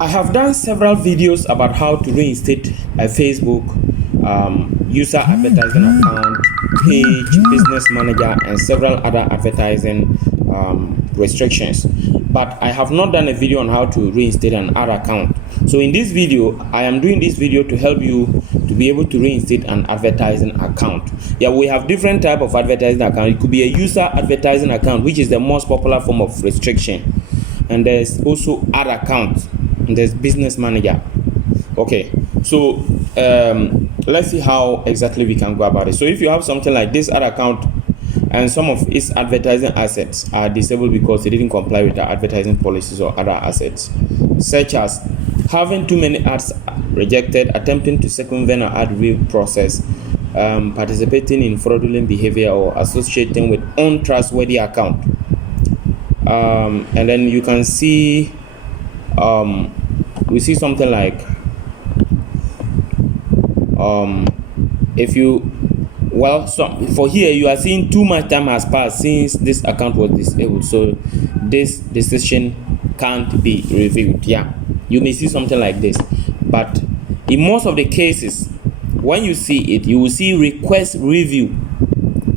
I have done several videos about how to reinstate a Facebook user advertising account, page, business manager, and several other advertising restrictions. But I have not done a video on how to reinstate an ad account. So in this video, I am doing this video to help you to be able to reinstate an advertising account. Yeah, we have different type of advertising account. It could be a user advertising account, which is the most popular form of restriction. And there's also ad account, and there's business manager. Okay, so let's see how exactly we can go about it. So if you have something like this ad account and some of its advertising assets are disabled because it didn't comply with the advertising policies or other assets, such as having too many ads rejected, attempting to circumvent an ad review process, participating in fraudulent behavior, or associating with untrustworthy account. And then you can see we see something like if you for here you are seeing too much time has passed since this account was disabled, so this decision can't be reviewed. Yeah, you may see something like this, but in most of the cases when you see it, you will see request review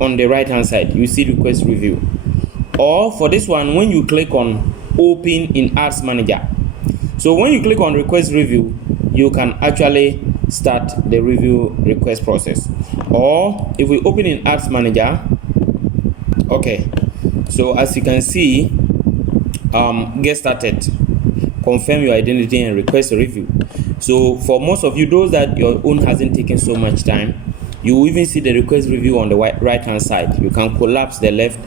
on the right hand side. You see request review, or for this one, when you click on open in ads manager, so when you click on request review, you can actually start the review request process. Or if we open in ads manager, okay, so as you can see, get started, confirm your identity and request a review. So for most of you, those that your own hasn't taken so much time, you will even see the request review on the right hand side. You can collapse the left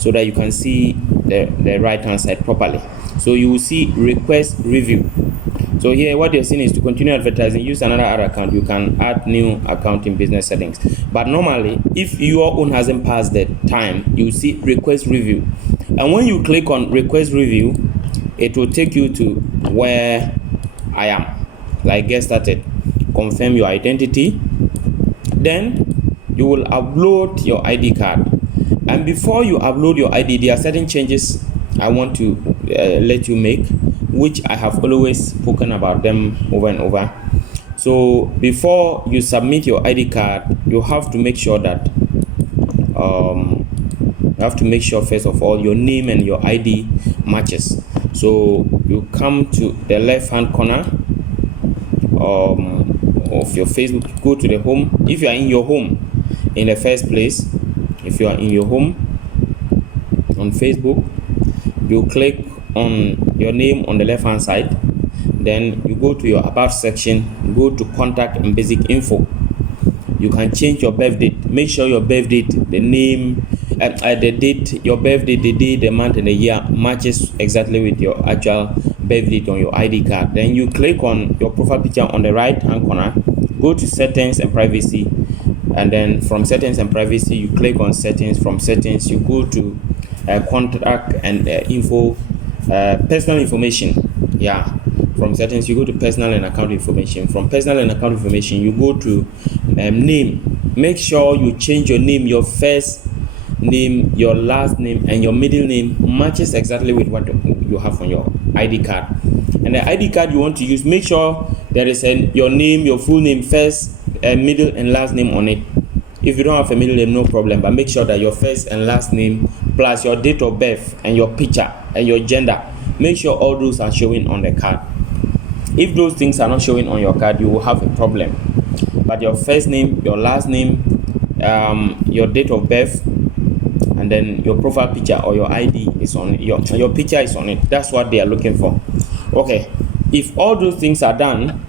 so that you can see the right hand side properly. So you will see request review. So here what you're seeing is to continue advertising, use another ad account. You can add new account in business settings. But normally, if your own hasn't passed the time, you see request review. And when you click on request review, it will take you to where I am. Like get started, confirm your identity. Then you will upload your ID card. And before you upload your ID, there are certain changes I want to let you make, which I have always spoken about them over and over. So before you submit your ID card, you have to make sure that first of all your name and your ID matches. So you come to the left hand corner of your Facebook, go to the home. If you are in your home in the first place, if you are in your home on Facebook, you click on your name on the left hand side, then you go to your about section, go to contact and basic info. You can change your birth date. Make sure your birth date, the name, the date, your birth date, the day, the month and the year matches exactly with your actual birth date on your ID card. Then you click on your profile picture on the right hand corner, go to settings and privacy, and then from settings and privacy you click on settings. From settings you go to contact and info, personal information. Yeah, from settings you go to personal and account information. From personal and account information you go to name. Make sure you change your name, your first name, your last name and your middle name matches exactly with what you have on your ID card. And the ID card you want to use, make sure there is your name, your full name, first, middle and last name on it. If you don't have a middle name, no problem, but make sure that your first and last name plus your date of birth and your picture and your gender, make sure all those are showing on the card. If those things are not showing on your card, you will have a problem. But your first name, your last name, your date of birth, and then your profile picture or your ID is on it, your picture is on it. That's what they are looking for. Okay, if all those things are done,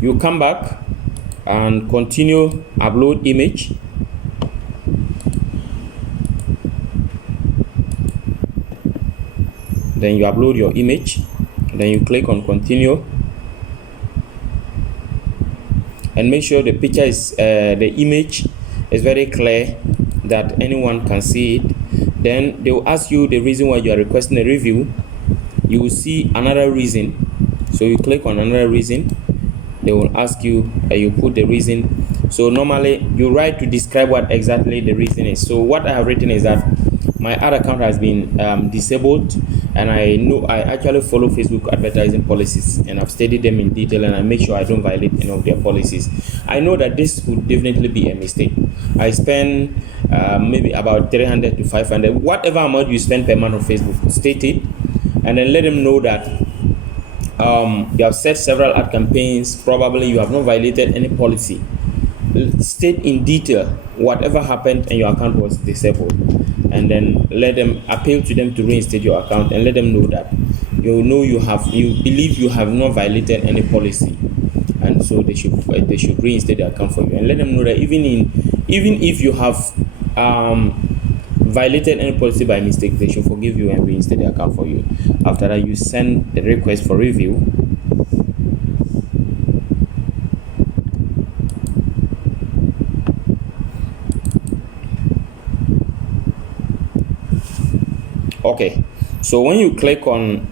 you come back and continue upload image. Then you upload your image, then you click on continue and make sure the picture is the image is very clear that anyone can see it. Then they will ask you the reason why you are requesting a review. You will see another reason, so you click on another reason. They will ask you, you put the reason. So normally you write to describe what exactly the reason is. So what I have written is that my ad account has been disabled and I know I actually follow Facebook advertising policies, and I've studied them in detail, and I make sure I don't violate any of their policies. I know that this would definitely be a mistake. I spend maybe about 300 to 500, whatever amount you spend per month on Facebook, state it, and then let them know that you have set several ad campaigns. Probably you have not violated any policy. State in detail whatever happened and your account was disabled, and then let them appeal to them to reinstate your account, and let them know that you believe you have not violated any policy, and so they should reinstate the account for you. And let them know that even if you have violated any policy by mistake, they should forgive you and reinstate the account for you. After that, you send the request for review. Okay, so when you click on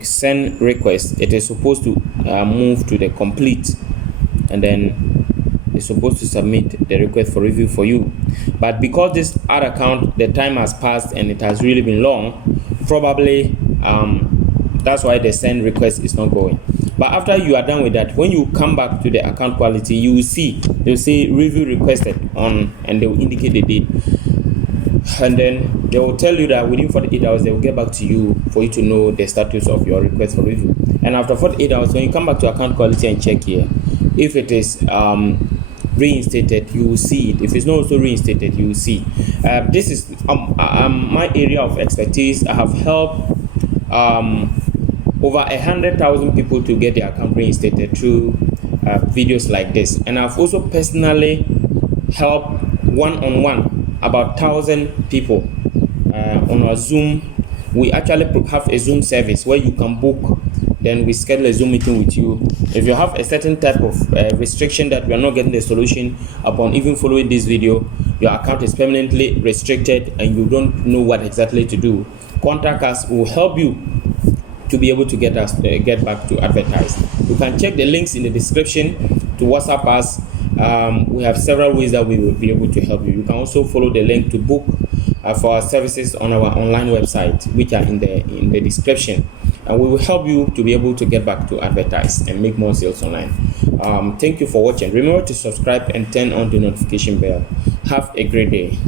send request, it is supposed to move to the complete, and then it's supposed to submit the request for review for you. But because this ad account, the time has passed and it has really been long, probably that's why the send request is not going. But after you are done with that, when you come back to the account quality, you will see they'll say review requested on, and they will indicate the date. And then they will tell you that within 48 hours they will get back to you for you to know the status of your request for review. And after 48 hours, when you come back to account quality and check here, if it is reinstated, you will see it. If it's not also reinstated, you will see. This is my area of expertise. I have helped over 100,000 people to get their account reinstated through videos like this. And I've also personally helped one-on-one about 1,000 people on our Zoom. We actually have a Zoom service where you can book, then we schedule a Zoom meeting with you. If you have a certain type of restriction that we are not getting the solution upon even following this video, your account is permanently restricted and you don't know what exactly to do, contact us. We'll help you to be able to get back to advertise. You can check the links in the description to WhatsApp us. We have several ways that we will be able to help you. You can also follow the link to book for our services on our online website, which are in the description, and we will help you to be able to get back to advertise and make more sales online. Thank you for watching. Remember to subscribe and turn on the notification bell. Have a great day.